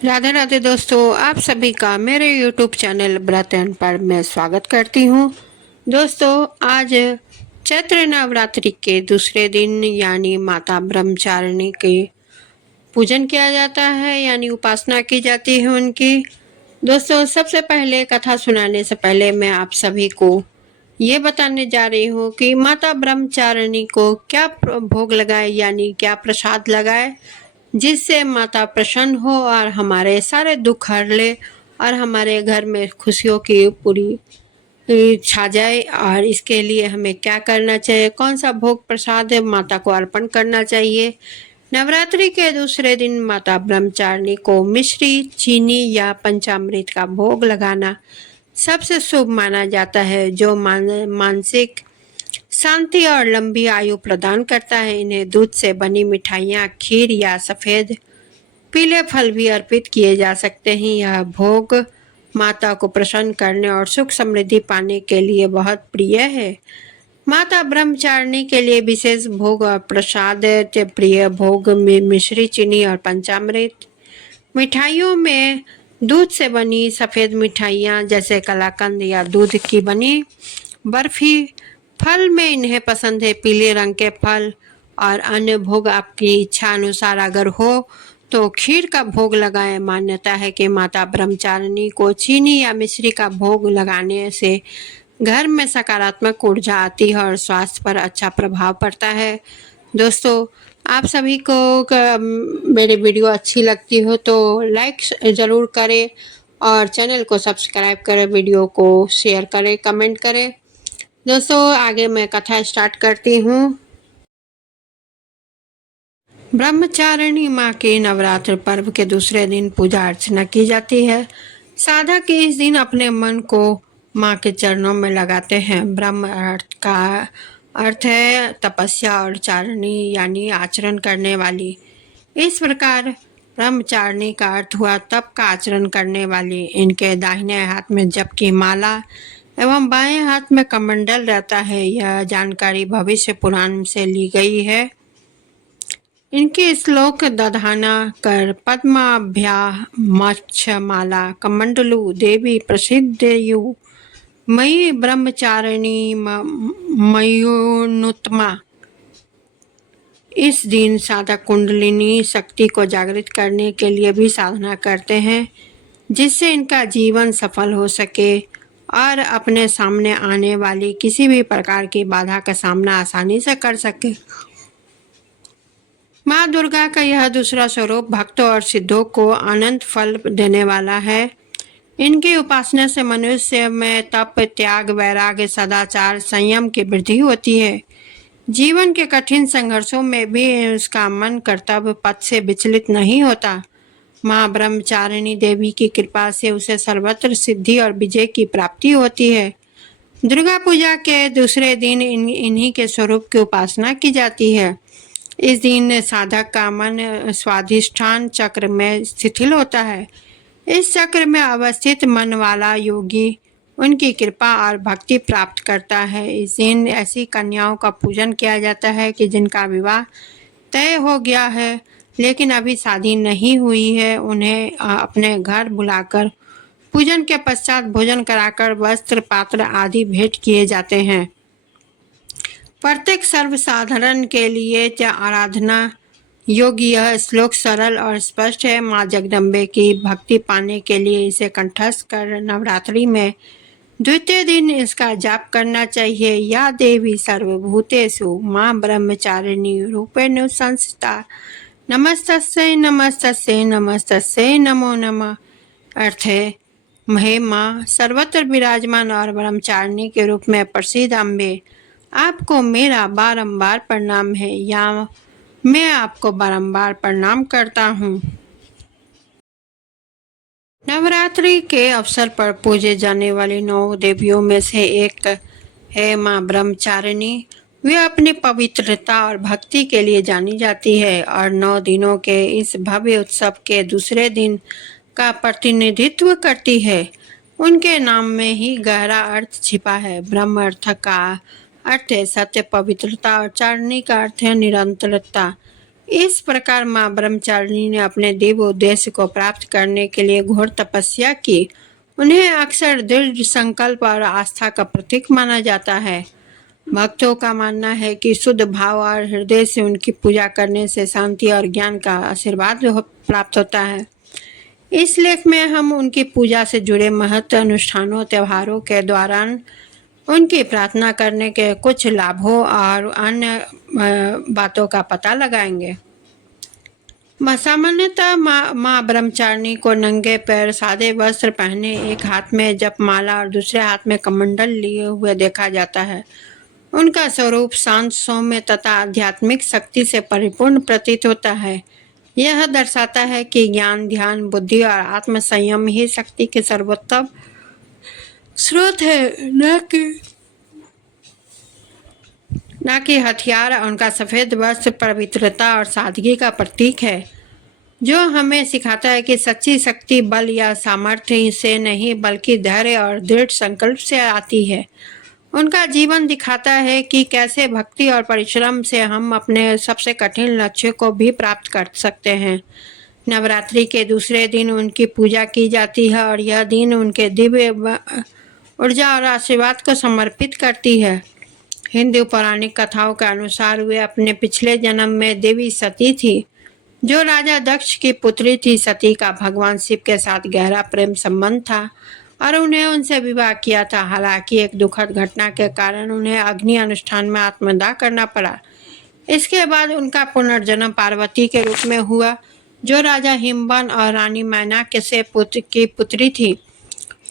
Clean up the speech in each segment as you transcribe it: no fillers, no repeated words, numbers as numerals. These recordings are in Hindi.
राधे राधे दोस्तों, आप सभी का मेरे YouTube चैनल व्रत एंड पर्व में स्वागत करती हूँ। दोस्तों, आज चैत्र नवरात्रि के दूसरे दिन यानी माता ब्रह्मचारिणी के पूजन किया जाता है, यानी उपासना की जाती है उनकी। दोस्तों, सबसे पहले कथा सुनाने से पहले मैं आप सभी को ये बताने जा रही हूँ कि माता ब्रह्मचारिणी को क्या भोग लगाए, यानी क्या प्रसाद लगाए, जिससे माता प्रसन्न हो और हमारे सारे दुख हर ले और हमारे घर में खुशियों की पूरी छा जाए। और इसके लिए हमें क्या करना चाहिए, कौन सा भोग प्रसाद माता को अर्पण करना चाहिए। नवरात्रि के दूसरे दिन माता ब्रह्मचारिणी को मिश्री, चीनी या पंचामृत का भोग लगाना सबसे शुभ माना जाता है, जो मानसिक शांति और लंबी आयु प्रदान करता है। इन्हें दूध से बनी मिठाइयाँ, खीर या सफेद पीले फल भी अर्पित किए जा सकते हैं। यह भोग माता को प्रसन्न करने और सुख समृद्धि पाने के लिए बहुत प्रिय है। माता ब्रह्मचारिणी के लिए विशेष भोग और प्रसाद प्रिय भोग में मिश्री, चीनी और पंचामृत। मिठाइयों में दूध से बनी सफ़ेद मिठाइयाँ जैसे कलाकंद या दूध की बनी बर्फी। फल में इन्हें पसंद है पीले रंग के फल। और अन्य भोग आपकी इच्छा अनुसार अगर हो तो खीर का भोग लगाएं। मान्यता है कि माता ब्रह्मचारिणी को चीनी या मिश्री का भोग लगाने से घर में सकारात्मक ऊर्जा आती है और स्वास्थ्य पर अच्छा प्रभाव पड़ता है। दोस्तों, आप सभी को मेरी वीडियो अच्छी लगती हो तो लाइक ज़रूर करें और चैनल को सब्सक्राइब करें, वीडियो को शेयर करें, कमेंट करें। दोस्तों, आगे मैं कथा स्टार्ट करती हूँ। ब्रह्मचारिणी माँ के नवरात्र पर्व के दूसरे दिन पूजा अर्चना की जाती है। साधक इस दिन अपने मन को माँ के चरणों में लगाते हैं। ब्रह्म अर्थ का अर्थ है तपस्या और चारिणी यानी आचरण करने वाली। इस प्रकार ब्रह्मचारिणी का अर्थ हुआ तप का आचरण करने वाली। इनके दाहिने हाथ में जप की माला एवं बाएं हाथ में कमंडल रहता है। यह जानकारी भविष्य पुराण से ली गई है। इनके श्लोक दधाना कर पद्माभ्या मक्षमाला कमंडलु देवी प्रसिद्धयु मयि ब्रह्मचारिणी मयोनुत्तमा। इस दिन साधक कुंडलिनी शक्ति को जागृत करने के लिए भी साधना करते हैं, जिससे इनका जीवन सफल हो सके और अपने सामने आने वाली किसी भी प्रकार की बाधा का सामना आसानी से कर सके। माँ दुर्गा का यह दूसरा स्वरूप भक्तों और सिद्धों को अनंत फल देने वाला है। इनकी उपासना से मनुष्य में तप, त्याग, वैराग्य, सदाचार, संयम की वृद्धि होती है। जीवन के कठिन संघर्षों में भी उसका मन कर्तव्य पथ से विचलित नहीं होता। माँ ब्रह्मचारिणी देवी की कृपा से उसे सर्वत्र सिद्धि और विजय की प्राप्ति होती है। दुर्गा पूजा के दूसरे दिन इन्हीं के स्वरूप की उपासना की जाती है। इस दिन साधक का मन स्वाधिष्ठान चक्र में शिथिल होता है। इस चक्र में अवस्थित मन वाला योगी उनकी कृपा और भक्ति प्राप्त करता है। इस दिन ऐसी कन्याओं का पूजन किया जाता है कि जिनका विवाह तय हो गया है लेकिन अभी शादी नहीं हुई है। उन्हें अपने घर बुलाकर पूजन के पश्चात भोजन कराकर वस्त्र, पात्र आदि भेंट किए जाते हैं। प्रत्येक सर्वसाधारण के लिए आराधना योग्य यह श्लोक सरल और स्पष्ट है। माँ जगदम्बे की भक्ति पाने के लिए इसे कंठस्थ कर नवरात्रि में द्वितीय दिन इसका जाप करना चाहिए। या देवी सर्वभूतेषु माँ ब्रह्मचारिणी रूपेण संस्थिता नमस्तस्यै नमस्तस्यै नमस्तस्यै नमो नमः। अर्थ है, हे माँ सर्वत्र विराजमान और ब्रह्मचारिणी के रूप में प्रसिद्ध अम्बे, आपको मेरा बारंबार प्रणाम है या मैं आपको बारंबार प्रणाम करता हूँ। नवरात्रि के अवसर पर पूजे जाने वाली 9 देवियों में से एक है माँ ब्रह्मचारिणी। वे अपनी पवित्रता और भक्ति के लिए जानी जाती है और 9 दिनों के इस भव्य उत्सव के दूसरे दिन का प्रतिनिधित्व करती है। उनके नाम में ही गहरा अर्थ छिपा है। ब्रह्म अर्थ का अर्थ है सत्य, पवित्रता और चारिणी का अर्थ है निरंतरता। इस प्रकार माँ ब्रह्मचारिणी ने अपने दिव्य उद्देश्य को प्राप्त करने के लिए घोर तपस्या की। उन्हें अक्सर दृढ़ संकल्प और आस्था का प्रतीक माना जाता है। भक्तों का मानना है कि शुद्ध भाव और हृदय से उनकी पूजा करने से शांति और ज्ञान का आशीर्वाद प्राप्त होता है। इस लेख में हम उनकी पूजा से जुड़े महत्व अनुष्ठानों त्योहारों के दौरान उनकी प्रार्थना करने के कुछ लाभों और अन्य बातों का पता लगाएंगे। सामान्यतः माँ ब्रह्मचारिणी को नंगे पैर सादे वस्त्र पहने एक हाथ में जपमाला और दूसरे हाथ में कमंडल लिए हुए देखा जाता है। उनका स्वरूप शांत सौम्य तथा आध्यात्मिक शक्ति से परिपूर्ण प्रतीत होता है। यह दर्शाता है कि ज्ञान ध्यान बुद्धि और आत्म संयम ही शक्ति के सर्वोत्तम स्रोत है, न कि हथियार। उनका सफेद वस्त्र पवित्रता और सादगी का प्रतीक है, जो हमें सिखाता है कि सच्ची शक्ति बल या सामर्थ्य से नहीं बल्कि धैर्य और दृढ़ संकल्प से आती है। उनका जीवन दिखाता है कि कैसे भक्ति और परिश्रम से हम अपने सबसे कठिन लक्ष्य को भी प्राप्त कर सकते हैं। नवरात्रि के दूसरे दिन उनकी पूजा की जाती है और यह दिन उनके दिव्य ऊर्जा और आशीर्वाद को समर्पित करती है। हिंदू पौराणिक कथाओं के अनुसार वे अपने पिछले जन्म में देवी सती थी, जो राजा दक्ष की पुत्री थी। सती का भगवान शिव के साथ गहरा प्रेम संबंध था और उन्हें उनसे विवाह किया था। हालांकि एक दुखद घटना के कारण उन्हें अग्नि अनुष्ठान में आत्मदाह करना पड़ा। इसके बाद उनका पुनर्जन्म पार्वती के रूप में हुआ, जो राजा हिमवन और रानी मैना की पुत्री थी।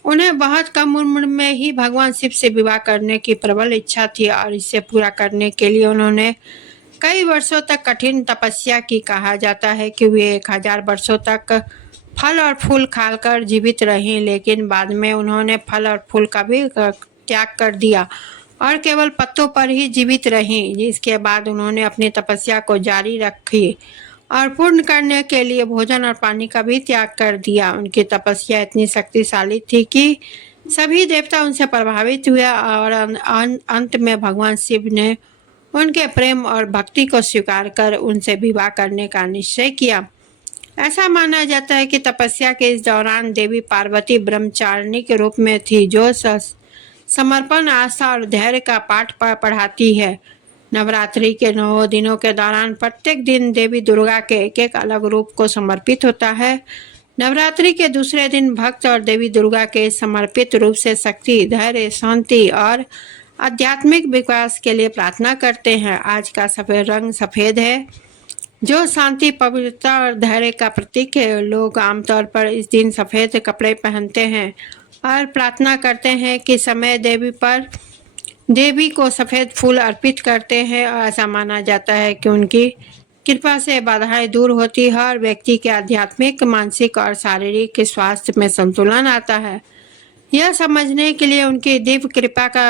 उन्हें बहुत कम उम्र में ही भगवान शिव से विवाह करने की प्रबल इच्छा थी और इसे पूरा करने के लिए उन्होंने कई वर्षों तक कठिन तपस्या की। कहा जाता है कि वे 1000 वर्षों तक फल और फूल खाकर जीवित रहीं, लेकिन बाद में उन्होंने फल और फूल का भी त्याग कर दिया और केवल पत्तों पर ही जीवित रहीं। जिसके बाद उन्होंने अपनी तपस्या को जारी रखी और पूर्ण करने के लिए भोजन और पानी का भी त्याग कर दिया। उनकी तपस्या इतनी शक्तिशाली थी कि सभी देवता उनसे प्रभावित हुए और अंत में भगवान शिव ने उनके प्रेम और भक्ति को स्वीकार कर उनसे विवाह करने का निश्चय किया। ऐसा माना जाता है कि तपस्या के इस दौरान देवी पार्वती ब्रह्मचारिणी के रूप में थी, जो समर्पण आस्था और धैर्य का पाठ पढ़ाती है। नवरात्रि के 9 दिनों के दौरान प्रत्येक दिन देवी दुर्गा के एक एक अलग रूप को समर्पित होता है। नवरात्रि के दूसरे दिन भक्त और देवी दुर्गा के समर्पित रूप से शक्ति धैर्य शांति और आध्यात्मिक विकास के लिए प्रार्थना करते हैं। आज का सफेद रंग सफ़ेद है, जो शांति पवित्रता और धैर्य का प्रतीक है। लोग आमतौर पर इस दिन सफ़ेद कपड़े पहनते हैं और प्रार्थना करते हैं कि समय देवी को सफ़ेद फूल अर्पित करते हैं। और ऐसा माना जाता है कि उनकी कृपा से बाधाएं दूर होती है और व्यक्ति के आध्यात्मिक मानसिक और शारीरिक स्वास्थ्य में संतुलन आता है। यह समझने के लिए उनकी दिव्य कृपा का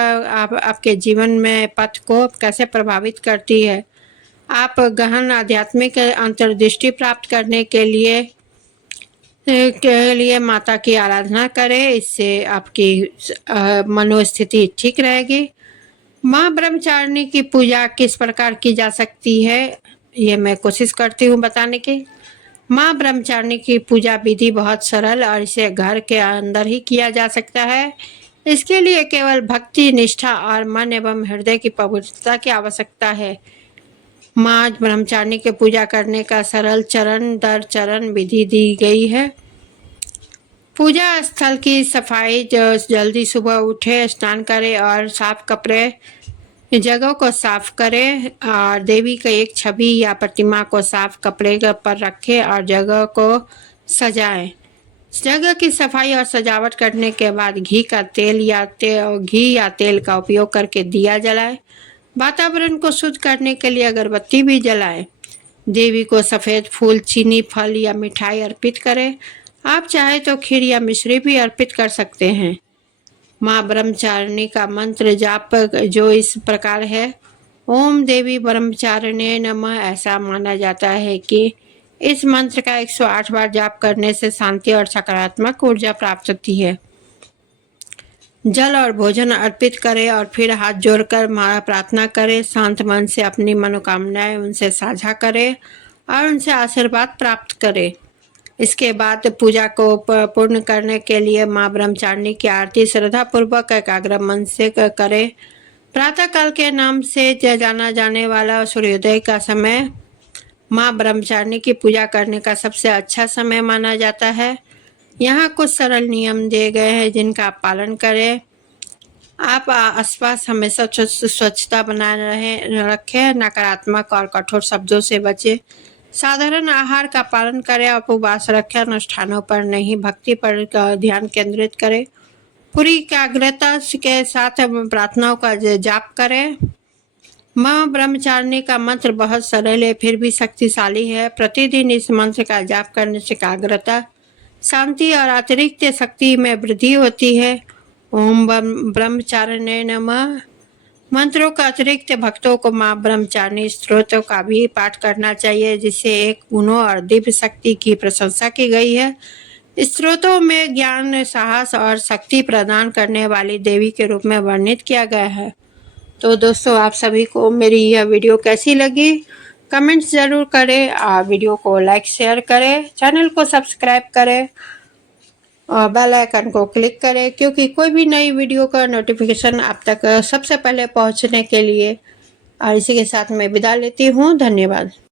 आपके जीवन में पथ को कैसे प्रभावित करती है। आप गहन आध्यात्मिक अंतर्दृष्टि प्राप्त करने के लिए माता की आराधना करें। इससे आपकी मनोस्थिति ठीक रहेगी। माँ ब्रह्मचारिणी की पूजा किस प्रकार की जा सकती है, ये मैं कोशिश करती हूँ बताने की। माँ ब्रह्मचारिणी की पूजा विधि बहुत सरल और इसे घर के अंदर ही किया जा सकता है। इसके लिए केवल भक्ति निष्ठा और मन एवं हृदय की पवित्रता की आवश्यकता है। माँ ब्रह्मचारिणी की पूजा करने का सरल चरण दर चरण विधि दी गई है। पूजा स्थल की सफाई, जल्दी सुबह उठे, स्नान करें और साफ कपड़े जगह को साफ करें और देवी की एक छवि या प्रतिमा को साफ कपड़े पर रखें और जगह को सजाएं। जगह की सफाई और सजावट करने के बाद घी या तेल का उपयोग करके दिया जलाएं। वातावरण को शुद्ध करने के लिए अगरबत्ती भी जलाएं। देवी को सफ़ेद फूल चीनी फल या मिठाई अर्पित करें। आप चाहे तो खीर या मिश्री भी अर्पित कर सकते हैं। माँ ब्रह्मचारिणी का मंत्र जाप जो इस प्रकार है, ओम देवी ब्रह्मचारिणे नमः। ऐसा माना जाता है कि इस मंत्र का 108 बार जाप करने से शांति और सकारात्मक ऊर्जा प्राप्त होती है। जल और भोजन अर्पित करें और फिर हाथ जोड़कर माँ प्रार्थना करें। शांत मन से अपनी मनोकामनाएं उनसे साझा करें और उनसे आशीर्वाद प्राप्त करें। इसके बाद पूजा को पूर्ण करने के लिए माँ ब्रह्मचारिणी की आरती श्रद्धापूर्वक एकाग्र मन से करें। प्रातः काल के नाम से जाना जाने वाला सूर्योदय का समय माँ ब्रह्मचारिणी की पूजा करने का सबसे अच्छा समय माना जाता है। यहाँ कुछ सरल नियम दिए गए हैं जिनका आप पालन करें। आप आसपास हमेशा स्वच्छता बनाए रखें, नकारात्मक और कठोर शब्दों से बचें, साधारण आहार का पालन करें, उपवास रखें, अनुष्ठानों पर नहीं भक्ति पर ध्यान केंद्रित करें, पूरी एकाग्रता के साथ प्रार्थनाओं का जाप करें। माँ ब्रह्मचारिणी का मंत्र बहुत सरल है फिर भी शक्तिशाली है। प्रतिदिन इस मंत्र का जाप करने से एकाग्रता, शांति और अतिरिक्त शक्ति में वृद्धि होती है। ओम ब्रह्मचारिणे नमः मंत्रों का अतिरिक्त भक्तों को माँ ब्रह्मचारिणी स्तोत्रों का भी पाठ करना चाहिए, जिससे एक गुणों और दिव्य शक्ति की प्रशंसा की गई है। स्तोत्रों में ज्ञान, साहस और शक्ति प्रदान करने वाली देवी के रूप में वर्णित किया गया है। तो दोस्तों, आप सभी को मेरी यह वीडियो कैसी लगी कमेंट्स ज़रूर करें, वीडियो को लाइक शेयर करें, चैनल को सब्सक्राइब करें और बेल आइकन को क्लिक करें, क्योंकि कोई भी नई वीडियो का नोटिफिकेशन आप तक सबसे पहले पहुंचने के लिए। और इसी के साथ मैं विदा लेती हूँ। धन्यवाद।